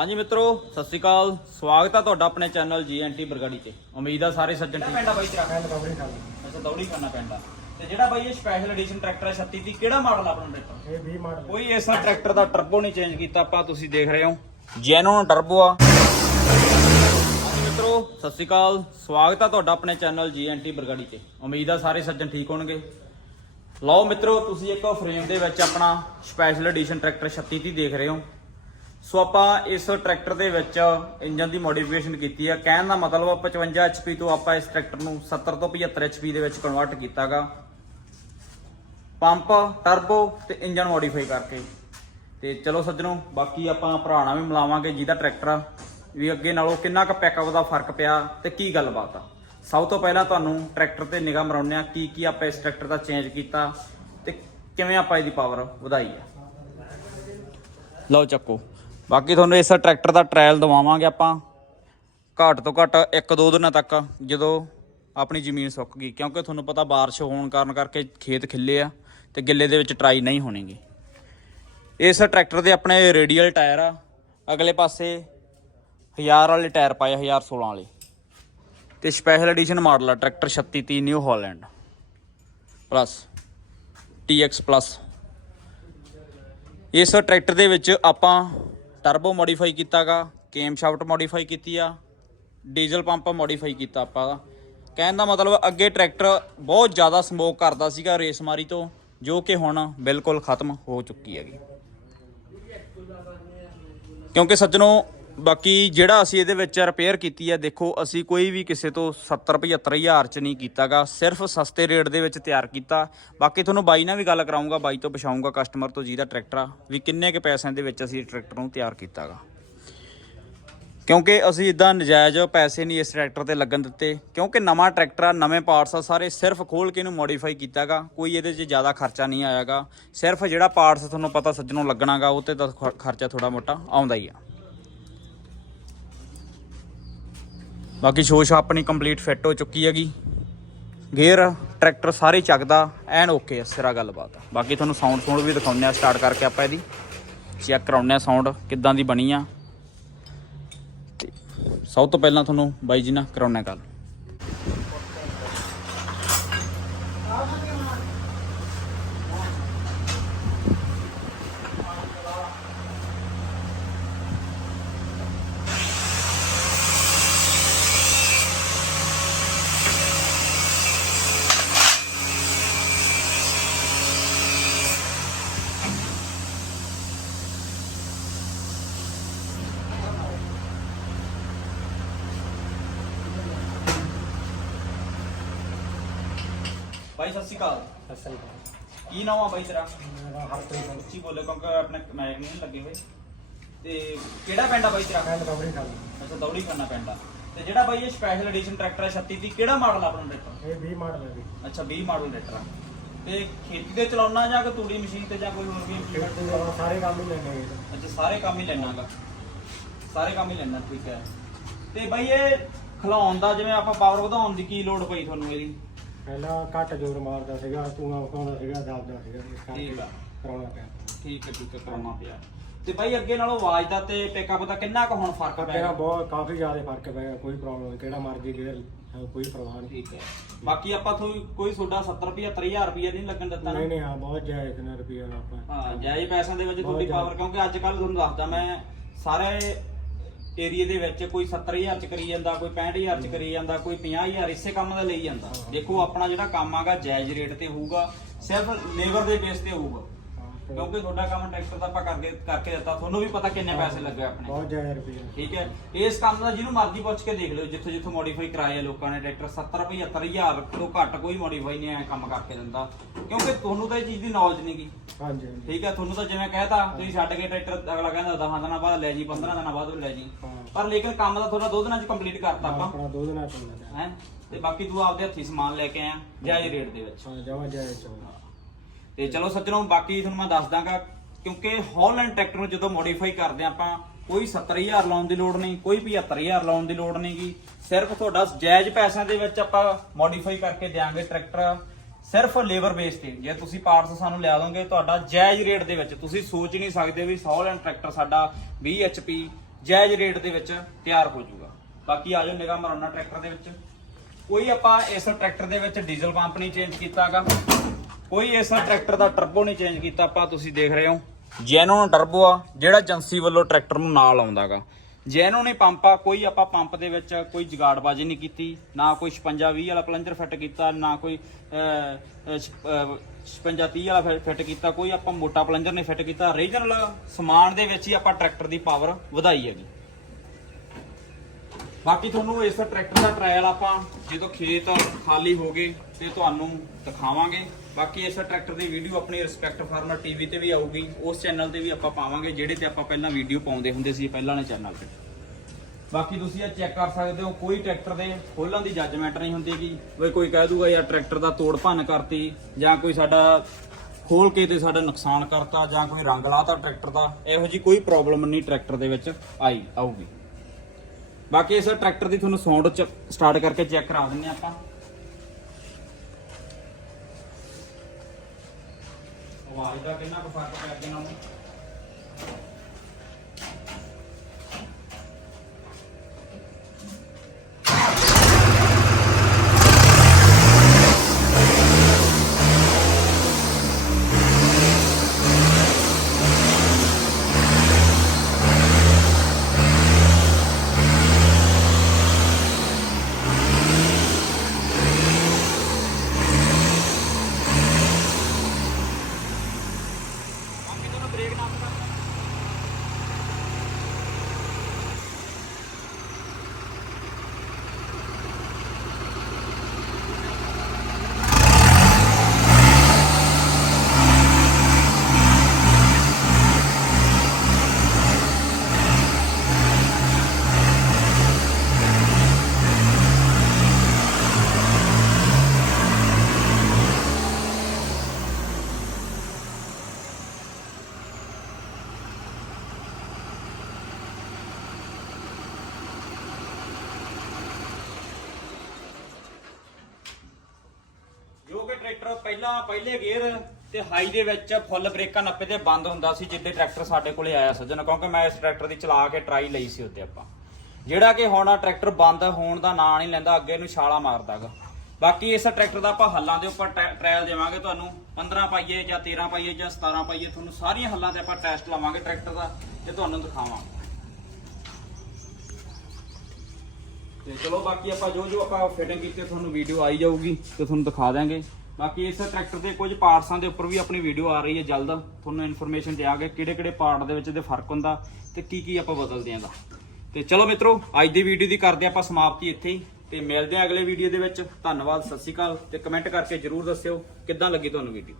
ਹਾਂਜੀ ਮਿੱਤਰੋ ਸਤਿ ਸ਼੍ਰੀ ਅਕਾਲ। ਸਵਾਗਤ ਹੈ ਤੁਹਾਡਾ ਆਪਣੇ ਚੈਨਲ ਜੀਐਨਟੀ ਬਰਗਾੜੀ ਤੇ। ਉਮੀਦ ਆ ਸਾਰੇ ਸੱਜਣ ਠੀਕ ਪੈਂਦਾ ਬਾਈ ਤੇਰਾ? ਮੈਂ ਰਿਕਵਰੀ ਕਰ ਅੱਛਾ ਦੌੜੀ ਕਰਨਾ ਪੈਂਦਾ ਤੇ ਜਿਹੜਾ ਬਾਈ ਇਹ ਸਪੈਸ਼ਲ ਐਡੀਸ਼ਨ ਟਰੈਕਟਰ ਹੈ 36 ਦੀ ਕਿਹੜਾ ਮਾਡਲ ਆਪਣਾ ਟਰੈਕਟਰ ਇਹ 20 ਮਾਡਲ ਕੋਈ ਐਸਾ ਟਰੈਕਟਰ ਦਾ ਟਰਬੋ ਨਹੀਂ ਚੇਂਜ ਕੀਤਾ ਆਪਾਂ ਤੁਸੀਂ ਦੇਖ ਰਹੇ ਹੋ। ਜੈਨੂਨ ਟਰਬੋ ਆ। ਹਾਂਜੀ ਮਿੱਤਰੋ ਸਤਿ ਸ਼੍ਰੀ ਅਕਾਲ। ਸਵਾਗਤ ਹੈ ਤੁਹਾਡਾ ਆਪਣੇ ਚੈਨਲ ਜੀਐਨਟੀ ਬਰਗਾੜੀ ਤੇ। ਉਮੀਦ ਆ ਸਾਰੇ ਸੱਜਣ ਠੀਕ ਹੋਣਗੇ। ਲਓ ਮਿੱਤਰੋ ਤੁਸੀਂ ਇੱਕ ਫਰੇਮ ਦੇ ਵਿੱਚ ਆਪਣਾ ਸਪੈਸ਼ਲ ਐਡੀਸ਼ਨ ਟਰੈਕਟਰ 36 ਦੀ ਦੇਖ ਰਹੇ ਹੋ। ਸੋ ਆਪਾਂ ਇਸ ਟਰੈਕਟਰ ਦੇ ਵਿੱਚ ਇੰਜਨ ਦੀ ਮੋਡੀਫਿਕੇਸ਼ਨ ਕੀਤੀ ਹੈ ਕਹਿਣ ਦਾ ਮਤਲਬ ਆ 55 HP ਤੋਂ ਆਪਾਂ ਇਸ ਟਰੈਕਟਰ ਨੂੰ 70 ਤੋਂ 75 HP ਦੇ ਵਿੱਚ ਕਨਵਰਟ ਕੀਤਾਗਾ। ਪੰਪ ਟਰਬੋ ਤੇ ਇੰਜਨ ਮੋਡੀਫਾਈ ਕਰਕੇ। ਤੇ ਚਲੋ ਸੱਜਣੋ, ਬਾਕੀ ਆਪਾਂ ਭਰਾਣਾ ਵੀ ਮਿਲਾਵਾਂਗੇ ਜਿਹਦਾ ਟਰੈਕਟਰ ਆ। ਵੀ ਅੱਗੇ ਨਾਲੋਂ ਕਿੰਨਾ ਕੁ ਪੈਕਅਪ ਦਾ ਫ਼ਰਕ ਪਿਆ ਤੇ ਕੀ ਗੱਲਬਾਤ ਆ। ਸਭ ਤੋਂ ਪਹਿਲਾਂ ਤੁਹਾਨੂੰ ਟਰੈਕਟਰ ਤੇ ਨਿਗਾਹ ਮਰਾਉਂਦੇ ਆ ਕੀ ਕੀ ਆਪਾਂ ਇਸ ਟਰੈਕਟਰ ਦਾ ਚੇਂਜ ਕੀਤਾ ਤੇ ਕਿਵੇਂ ਆਪਾਂ ਇਹਦੀ ਪਾਵਰ ਵਧਾਈ ਆ। ਲਓ ਚੱਕੋ। ਬਾਕੀ ਤੁਹਾਨੂੰ ਇਸ ਟਰੈਕਟਰ ਦਾ ਟ੍ਰਾਇਲ ਦਵਾਵਾਂਗੇ ਆਪਾਂ। ਘੱਟ ਤੋਂ ਘੱਟ ਇੱਕ ਦੋ ਦਿਨਾਂ ਤੱਕ ਜਦੋਂ ਆਪਣੀ ਜ਼ਮੀਨ ਸੁੱਕ ਗਈ। ਕਿਉਂਕਿ ਤੁਹਾਨੂੰ ਪਤਾ ਬਾਰਿਸ਼ ਹੋਣ ਕਾਰਨ ਕਰਕੇ ਖੇਤ ਖਿੱਲੇ ਆ ਤੇ ਗਿੱਲੇ ਦੇ ਵਿੱਚ ਟਰਾਈ ਨਹੀਂ ਹੋਣੀਗੀ। ਇਸ ਟਰੈਕਟਰ ਦੇ ਆਪਣੇ ਰੇਡੀਅਲ ਟਾਇਰ ਆ। ਅਗਲੇ ਪਾਸੇ 1000 ਵਾਲੇ ਟਾਇਰ ਪਾਏ 1016 ਵਾਲੇ। ਤੇ ਸਪੈਸ਼ਲ ਐਡੀਸ਼ਨ ਮਾਡਲ ਆ, tractor 3630 new Holland plus TX plus ਇਸ ਟਰੈਕਟਰ ਦੇ ਵਿੱਚ ਆਪਾਂ ਟਰਬੋ ਮੋਡੀਫਾਈ ਕੀਤਾਗਾ ਕੇਮ ਸ਼ਾਫਟ ਮੋਡੀਫਾਈ ਕੀਤੀ ਆ ਡੀਜ਼ਲ ਪੰਪ ਮੋਡੀਫਾਈ ਕੀਤਾ ਆਪਾਂ ਦਾ ਕਹਿਣ ਦਾ ਮਤਲਬ ਅੱਗੇ ਟਰੈਕਟਰ ਬਹੁਤ ਜ਼ਿਆਦਾ ਸਮੋਕ ਕਰਦਾ ਸੀਗਾ ਰੇਸ ਮਾਰੀ ਤੋਂ, ਜੋ ਕਿ ਹੁਣ ਬਿਲਕੁਲ ਖਤਮ ਹੋ ਚੁੱਕੀ ਹੈਗੀ। ਕਿਉਂਕਿ ਸੱਜਣੋ ਬਾਕੀ ਜਿਹੜਾ ਅਸੀਂ ਇਹਦੇ ਵਿੱਚ ਰਿਪੇਅਰ ਕੀਤੀ ਹੈ ਦੇਖੋ, ਅਸੀਂ ਕੋਈ ਵੀ ਕਿਸੇ ਤੋਂ 70 75 ਹਜ਼ਾਰ ਚ ਨਹੀਂ ਕੀਤਾਗਾ, ਸਿਰਫ ਸਸਤੇ ਰੇਟ ਦੇ ਵਿੱਚ ਤਿਆਰ ਕੀਤਾ। ਬਾਕੀ ਤੁਹਾਨੂੰ ਬਾਈ ਨਾਲ ਵੀ ਗੱਲ ਕਰਾਉਂਗਾ, ਬਾਈ ਤੋਂ ਪੁਛਾਉਂਗਾ ਕਸਟਮਰ ਤੋਂ, ਜਿਹਦਾ ਟਰੈਕਟਰ ਆ, ਵੀ ਕਿੰਨੇ ਕੇ ਪੈਸਿਆਂ ਦੇ ਵਿੱਚ ਅਸੀਂ ਟਰੈਕਟਰ ਨੂੰ ਤਿਆਰ ਕੀਤਾਗਾ। ਕਿਉਂਕਿ ਅਸੀਂ ਇਦਾਂ ਨਜਾਇਜ਼ ਪੈਸੇ ਨਹੀਂ ਇਸ ਟਰੈਕਟਰ ਤੇ ਲੱਗਣ ਦਿੱਤੇ, ਕਿਉਂਕਿ ਨਵਾਂ ਟਰੈਕਟਰ ਆ, ਨਵੇਂ ਪਾਰਟਸ ਆ, ਸਾਰੇ ਸਿਰਫ ਖੋਲ ਕੇ ਇਹਨੂੰ ਮੋਡੀਫਾਈ ਕੀਤਾਗਾ, ਕੋਈ ਇਹਦੇ 'ਚ ਜ਼ਿਆਦਾ ਖਰਚਾ ਨਹੀਂ ਆਇਆਗਾ। ਸਿਰਫ ਜਿਹੜਾ ਪਾਰਟਸ ਤੁਹਾਨੂੰ ਪਤਾ ਸੱਜਣੋਂ ਲੱਗਣਾਗਾ, ਉਹ ਤੇ ਤਾਂ ਖਰਚਾ ਥੋੜਾ ਮੋਟਾ ਆਉਂਦਾ ਹੀ ਆ। ਬਾਕੀ ਸ਼ੋਸ਼ ਆਪਣੀ ਕੰਪਲੀਟ ਫਿੱਟ ਹੋ ਚੁੱਕੀ ਹੈਗੀ। ਗੇਅਰ ਟਰੈਕਟਰ ਸਾਰੇ ਚੱਕਦਾ, ਐਨ ਓਕੇ ਆ, ਸਿਰਾ ਗੱਲਬਾਤ ਆ। ਬਾਕੀ ਤੁਹਾਨੂੰ ਸਾਊਂਡ ਸਾਊਂਡ ਵੀ ਦਿਖਾਉਂਦੇ ਆ ਸਟਾਰਟ ਕਰਕੇ ਆਪਾਂ ਇਹਦੀ। ਚੈੱਕ ਕਰਾਉਂਦੇ ਆ ਸਾਊਂਡ ਕਿੱਦਾਂ ਦੀ ਬਣੀ ਆ। ਤੇ ਸਭ ਤੋਂ ਪਹਿਲਾਂ ਤੁਹਾਨੂੰ ਬਾਈ ਜੀ ਨਾਲ ਕਰਾਉਣਾ ਗੱਲ। ਬਾਈ ਸਤਿ ਸ਼੍ਰੀ ਅਕਾਲ। ਕੀ ਨਾਮ ਆ ਬਾਈ ਤੇਰਾ? ਮੇਰਾ ਹਰਪ੍ਰੀਤ ਸਿੰਘ। ਉੱਚੀ ਬੋਲੇ ਕਿਉਂਕਿ ਆਪਣੇ ਮੈਕ ਨਹੀਂ ਲੱਗੇ ਹੋਏ। ਤੇ ਕਿਹੜਾ ਪਿੰਡ ਆ ਬਾਈ ਤੇਰਾ? ਮੈਂ ਰਿਕਵਰੀ ਕਰ ਅੱਛਾ ਦੌੜੀ ਕਰਨਾ ਪੈਂਦਾ ਤੇ ਜਿਹੜਾ ਬਾਈ ਇਹ ਸਪੈਸ਼ਲ ਐਡੀਸ਼ਨ ਟਰੈਕਟਰ ਹੈ 36 ਦੀ ਕਿਹੜਾ ਮਾਡਲ ਆਪਣਾ ਟਰੈਕਟਰ ਇਹ 20 ਮਾਡਲ ਹੈ ਜੀ। ਅੱਛਾ 20 ਮਾਡਲ ਟਰੈਕਟਰ ਆ। ਤੇ ਖੇਤੀ ਤੇ ਚਲਾਉਣਾ ਜਾਂ ਕਿ ਤੂੜੀ ਮਸ਼ੀਨ ਤੇ ਜਾਂ ਕੋਈ ਹੋਰ ਵੀ ਸਾਰੇ ਕੰਮ ਹੀ ਲੈਣੇ ਅੱਛਾ ਸਾਰੇ ਕੰਮ ਹੀ ਲੈਣਾਗਾ। ਸਾਰੇ ਕੰਮ ਹੀ ਲੈਣਾ ਠੀਕ ਹੈ। ਤੇ ਬਾਈ ਇਹ ਖਲਾਉਣ ਦਾ ਜਿਵੇਂ ਆਪਾਂ ਪਾਵਰ ਵਧਾਉਣ ਦੀ ਕੀ ਲੋੜ ਪਈ ਤੁਹਾਨੂੰ ਇਹਦੀ? ਪਹਿਲਾਂ ਘੱਟ ਜ਼ੋਰ ਮਾਰਦਾ ਸੀਗਾ ਧੂਆਂ ਵਕਾਉਂਦਾ ਸੀਗਾ ਦੱਬਦਾ ਸੀਗਾ ਇਸ ਕਰਕੇ ਠੀਕ ਆ। ਕਰਾਉਣਾ ਪਿਆ। ਠੀਕ ਹੈ ਠੀਕ ਹੈ ਕਰਾਉਣਾ ਪਿਆ। ਤੇ ਬਾਈ ਅੱਗੇ ਨਾਲੋਂ ਆਵਾਜ਼ ਦਾ ਤੇ ਪਿਕਅਪ ਦਾ ਕਿੰਨਾ ਕੁ ਹੁਣ ਫ਼ਰਕ ਪੈ ਗਿਆ? ਬਹੁਤ ਕਾਫੀ ਜ਼ਿਆਦਾ ਫ਼ਰਕ ਪੈ ਗਿਆ ਕੋਈ ਪ੍ਰੋਬਲਮ ਨਹੀਂ ਕਿਹੜਾ ਮਰਜ਼ੀ ਗੇਅਰ ਕੋਈ ਪਰਵਾਹ ਨਹੀਂ। ਠੀਕ ਹੈ। ਬਾਕੀ ਆਪਾਂ ਤੋਂ ਕੋਈ ਤੁਹਾਡਾ 70 75000 ਰੁਪਏ ਨਹੀਂ ਲੱਗਣ ਦਿੱਤਾ ਨਾ? ਨਹੀਂ ਨਹੀਂ ਹਾਂ ਬਹੁਤ ਜਾਇਜ਼ ਨੇ ਰੁਪਿਆ ਆਪਾਂ। ਹਾਂ ਜਾਇਜ਼ ਪੈਸਿਆਂ ਦੇ ਵਿੱਚ ਬਹੁਤ ਤੁਹਾਡੀ। ਪਾਵਰ ਕਿਉਂਕਿ ਅੱਜ ਕੱਲ ਤੁਹਾਨੂੰ ਦੱਸਦਾ ਮੈਂ ਸਾਰੇ ਏਰੀਏ ਦੇ ਵਿੱਚ ਕੋਈ 70000 ਚ ਕਰੀ ਜਾਂਦਾ, ਕੋਈ 65000 ਚ ਕਰੀ ਜਾਂਦਾ, ਕੋਈ 50000 ਇਸੇ ਕੰਮ ਦਾ ਲਈ ਜਾਂਦਾ। ਦੇਖੋ, ਆਪਣਾ ਜਿਹੜਾ ਕੰਮ ਆਗਾ, ਜਾਇਜ਼ ਰੇਟ ਤੇ ਹੋਊਗਾ, ਸਿਰਫ ਲੇਬਰ ਦੇ ਬੇਸ ਤੇ ਹੋਊਗਾ। ਕਿਉਂਕਿ ਤੁਹਾਡਾ ਕੰਮ ਟਰੈਕਟਰ ਦਾ ਆਪਾਂ ਕਰਕੇ ਕਰਕੇ ਦਿੱਤਾ ਤੁਹਾਨੂੰ ਵੀ ਪਤਾ ਕਿੰਨੇ ਪੈਸੇ ਲੱਗੇ ਆਪਣੇ। ਬਹੁਤ ਜਾਇਜ਼ ਰੁਪਿਆ ਠੀਕ ਹੈ ਇਸ ਕੰਮ ਦਾ ਜਿਹਨੂੰ ਮਰਜ਼ੀ ਪੁੱਛ ਕੇ ਦੇਖ ਲਿਓ ਜਿੱਥੋਂ ਜਿੱਥੋਂ ਮੋਡੀਫਾਈ ਕਰਾਏ ਆ ਲੋਕਾਂ ਨੇ ਟਰੈਕਟਰ 70 75000 ਤੋਂ ਘੱਟ ਕੋਈ ਮੋਡੀਫਾਈ ਨਹੀਂ ਐ ਕੰਮ ਕਰਕੇ ਦਿੰਦਾ। ਕਿਉਂਕਿ ਤੁਹਾਨੂੰ ਤਾਂ ਇਹ ਚੀਜ਼ ਦੀ ਨੌਲੇਜ ਨਹੀਂਗੀ ਹਾਂਜੀ ਹਾਂਜੀ। ਠੀਕ ਹੈ ਤੁਹਾਨੂੰ ਤਾਂ ਜਿਵੇਂ ਕਹਿਤਾ ਤੁਸੀਂ ਛੱਡ ਕੇ ਟਰੈਕਟਰ ਅਗਲਾ ਕਹਿੰਦਾ 10 ਦਿਨਾਂ ਬਾਅਦ ਲੈ ਜੀ 15 ਦਿਨਾਂ ਬਾਅਦ ਲੈ ਜੀ। ਪਰ ਲੇਕਿਨ ਕੰਮ ਦਾ ਤੁਹਾਡਾ ਦੋ ਦਿਨਾਂ ਚ ਕੰਪਲੀਟ ਕਰਤਾ ਆਪਾਂ। ਆਪਣਾ ਦੋ ਦਿਨਾਂ ਚ ਹੁੰਦਾ। ਹੈ? ਤੇ ਬਾਕੀ ਤੂੰ ਆਪਦੇ ਹੱਥੀ ਸਮਾਨ ਲੈ ਕੇ ਆਇਆ ਜਾਇਜ਼ ਰੇਟ ਦੇ ਵਿੱਚ। ਹਾਂ ਜਮਾ ਜਾਇਜ਼ ਚੋਂ। ਤੇ ਚਲੋ ਸੱਜਣੋ, ਬਾਕੀ ਤੁਹਾਨੂੰ ਮੈਂ ਦੱਸ ਦਾਂਗਾ, ਕਿਉਂਕਿ ਹੌਲੈਂਡ ਟਰੈਕਟਰ ਨੂੰ ਜਦੋਂ ਮੋਡੀਫਾਈ ਕਰਦੇ ਆਪਾਂ, ਕੋਈ 70000 ਲਾਉਣ ਦੀ ਲੋੜ ਨਹੀਂ, ਕੋਈ 75000 ਲਾਉਣ ਦੀ ਲੋੜ ਨਹੀਂਗੀ ਸਿਰਫ ਤੁਹਾਡਾ ਜਾਇਜ਼ ਪੈਸਿਆਂ ਦੇ ਵਿੱਚ ਆਪਾਂ ਮੋਡੀਫਾਈ ਕਰਕੇ ਦਿਆਂਗੇ ਟਰੈਕਟਰ ਸਿਰਫ ਲੇਬਰ ਬੇਸ ਤੇ। ਜੇ ਤੁਸੀਂ ਪਾਰਟਸ ਸਾਨੂੰ ਲਿਆ ਦੋਗੇ, ਤੁਹਾਡਾ ਜਾਇਜ਼ ਰੇਟ ਦੇ ਵਿੱਚ, ਤੁਸੀਂ ਸੋਚ ਨਹੀਂ ਸਕਦੇ ਵੀ ਹੌਲੈਂਡ ਟਰੈਕਟਰ ਸਾਡਾ 20 HP ਜਾਇਜ਼ ਰੇਟ ਦੇ ਵਿੱਚ ਤਿਆਰ ਹੋ ਜਾਊਗਾ। ਬਾਕੀ ਆਜੋ ਨਿਗਾਹ ਮਾਰਨਾ ਟਰੈਕਟਰ ਦੇ ਵਿੱਚ। ਕੋਈ ਆਪਾਂ ਇਸ ਟਰੈਕਟਰ ਦੇ ਵਿੱਚ ਡੀਜ਼ਲ ਪੰਪ ਨਹੀਂ ਚੇਂਜ ਕੀਤਾਗਾ। ਕੋਈ ਇਸ ਟਰੈਕਟਰ ਦਾ ਟਰਬੋ ਨਹੀਂ ਚੇਂਜ ਕੀਤਾ, ਆਪਾਂ ਤੁਸੀਂ ਦੇਖ ਰਹੇ ਹੋ। ਜੈਨੂਨ ਟਰਬੋ ਆ, ਜਿਹੜਾ ਏਜੰਸੀ ਵੱਲੋਂ ਟਰੈਕਟਰ ਨੂੰ ਨਾਲ ਆਉਂਦਾਗਾ। ਜੈਨੂਨ ਹੀ ਪੰਪ ਆ, ਕੋਈ ਆਪਾਂ ਪੰਪ ਦੇ ਵਿੱਚ ਕੋਈ ਜਗਾੜਬਾਜ਼ੀ ਨਹੀਂ ਕੀਤੀ, ਨਾ ਕੋਈ 56 20 ਵਾਲਾ ਪਲੰਜਰ ਫਿੱਟ ਕੀਤਾ, ਨਾ ਕੋਈ 56 30 ਵਾਲਾ ਫਿੱਟ ਕੀਤਾ, ਕੋਈ ਆਪਾਂ ਮੋਟਾ ਪਲੰਜਰ ਨਹੀਂ ਫਿੱਟ ਕੀਤਾ। ਰੀਜਨਲ ਸਮਾਨ ਦੇ ਵਿੱਚ ਹੀ ਆਪਾਂ ਟਰੈਕਟਰ ਦੀ ਪਾਵਰ ਵਧਾਈ ਹੈਗੀ। ਬਾਕੀ ਤੁਹਾਨੂੰ ਇਸ ਟਰੈਕਟਰ ਦਾ ਟ੍ਰਾਇਲ ਆਪਾਂ ਜਦੋਂ ਖੇਤ ਖਾਲੀ ਹੋ ਗਏ ਤੇ ਤੁਹਾਨੂੰ ਦਿਖਾਵਾਂਗੇ। ਬਾਕੀ ਇਸ ਟਰੈਕਟਰ ਦੀ ਵੀਡੀਓ ਆਪਣੀ ਰਿਸਪੈਕਟ ਫਾਰਮਰ ਟੀਵੀ ਤੇ ਵੀ ਆਊਗੀ। ਉਸ ਚੈਨਲ ਤੇ ਵੀ ਆਪਾਂ ਪਾਵਾਂਗੇ, ਜਿਹੜੇ ਤੇ ਆਪਾਂ ਪਹਿਲਾਂ ਵੀਡੀਓ ਪਾਉਂਦੇ ਹੁੰਦੇ ਸੀ, ਪਹਿਲਾਂ ਵਾਲੇ ਚੈਨਲ ਤੇ। ਬਾਕੀ ਤੁਸੀਂ ਇਹ ਚੈੱਕ ਕਰ ਸਕਦੇ ਹੋ, ਕੋਈ ਟਰੈਕਟਰ ਦੇ ਖੋਲਣ ਦੀ ਜੱਜਮੈਂਟ ਨਹੀਂ ਹੁੰਦੀ ਹੁੰਦੀਗੀ ਵੀ ਕੋਈ ਕਹਿ ਦੂਗਾ, ਯਾਰ ਟਰੈਕਟਰ ਦਾ ਤੋੜ ਭੰਨ ਕਰਤੀ ਜਾਂ ਕੋਈ ਸਾਡਾ ਖੋਲ ਕੇ ਤੇ ਸਾਡਾ ਨੁਕਸਾਨ ਕਰਤਾ ਜਾਂ ਕੋਈ ਰੰਗ ਲਾਤਾ ਟਰੈਕਟਰ ਦਾ। ਇਹੋ ਜੀ ਕੋਈ ਪ੍ਰੋਬਲਮ ਨਹੀਂ ਟਰੈਕਟਰ ਦੇ ਵਿੱਚ ਆਈ, ਆਊਗੀ। ਬਾਕੀ ਇਸ ਟਰੈਕਟਰ ਦੀ ਤੁਹਾਨੂੰ ਸਾਊਂਡ ਚ ਸਟਾਰਟ ਕਰਕੇ ਚੈੱਕ ਕਰਾ ਦਿੰਨੇ ਆਪਾਂ। ਆਵਾਜ਼ ਦਾ ਕਿੰਨਾ ਕੁ ਫ਼ਰਕ ਪੈ ਗਿਆ ਨਾ ਟਰੈਕਟਰ ਪਹਿਲਾਂ ਪਹਿਲੇ ਗੇਅਰ ਤੇ ਹਾਈ ਦੇ ਵਿੱਚ ਫੁੱਲ ਬ੍ਰੇਕਾਂ ਨੱਪੇ ਤੇ ਬੰਦ ਹੁੰਦਾ ਸੀ, ਜਿੱਦੇ ਟਰੈਕਟਰ ਸਾਡੇ ਕੋਲੇ ਆਇਆ ਸੱਜਣ ਕਿਉਂਕਿ ਮੈਂ ਇਸ ਟਰੈਕਟਰ ਦੀ ਚਲਾ ਕੇ ਟਰਾਈ ਲਈ ਸੀ ਉੱਤੇ ਆਪਾਂ। ਜਿਹੜਾ ਕਿ ਹੁਣ ਟਰੈਕਟਰ ਬੰਦ ਹੋਣ ਦਾ ਨਾਂ ਨਹੀਂ ਲੈਂਦਾ, ਅੱਗੇ ਨੂੰ ਛਾਲਾ ਮਾਰਦਾਗਾ। ਬਾਕੀ ਇਸ ਟਰੈਕਟਰ ਦਾ ਆਪਾਂ ਹੱਲਾਂ ਦੇ ਉੱਪਰ ਟ੍ਰਾਇਲ ਦੇਵਾਂਗੇ ਤੁਹਾਨੂੰ। 15 ਪਾਈਏ ਜਾਂ 13 ਪਾਈਏ ਜਾਂ 17 ਪਾਈਏ, ਤੁਹਾਨੂੰ ਸਾਰੀਆਂ ਹੱਲਾਂ ਤੇ ਆਪਾਂ ਟੈਸਟ ਲਾਵਾਂਗੇ ਟਰੈਕਟਰ ਦਾ ਤੇ ਤੁਹਾਨੂੰ ਦਿਖਾਵਾਂਗੇ। ਤੇ ਚਲੋ ਬਾਕੀ ਆਪਾਂ ਜੋ ਜੋ ਆਪਾਂ ਫਿਟਿੰਗ ਕੀਤੀ, ਤੁਹਾਨੂੰ ਵੀਡੀਓ ਆਈ ਜਾਊਗੀ ਤੇ ਤੁਹਾਨੂੰ ਦਿਖਾ ਦਾਂਗੇ ਬਾਕੀ ਇਸ ਟਰੈਕਟਰ ਦੇ ਕੁਝ ਪਾਰਟਸਾਂ ਦੇ ਉੱਪਰ ਵੀ ਆਪਣੀ ਵੀਡੀਓ ਆ ਰਹੀ ਹੈ ਜਲਦ। ਤੁਹਾਨੂੰ ਇਨਫੋਰਮੇਸ਼ਨ ਦਿਆਂਗੇ ਕਿਹੜੇ ਕਿਹੜੇ ਪਾਰਟ ਦੇ ਵਿੱਚ ਇਹਦੇ ਫ਼ਰਕ ਹੁੰਦਾ ਤੇ ਕੀ ਕੀ ਆਪਾਂ ਬਦਲਦੇ ਆਂ ਦਾ। ਤੇ ਚਲੋ ਮਿੱਤਰੋ, ਅੱਜ ਦੀ ਵੀਡੀਓ ਦੀ ਕਰਦੇ ਆਪਾਂ ਸਮਾਪਤੀ ਇੱਥੇ ਹੀ। ਤੇ ਮਿਲਦੇ ਆਂ ਅਗਲੇ ਵੀਡੀਓ ਦੇ ਵਿੱਚ। ਧੰਨਵਾਦ, ਸਤਿ ਸ਼੍ਰੀ ਅਕਾਲ। ਤੇ ਕਮੈਂਟ ਕਰਕੇ ਜਰੂਰ ਦੱਸਿਓ ਕਿੱਦਾਂ ਲੱਗੀ ਤੁਹਾਨੂੰ ਵੀਡੀਓ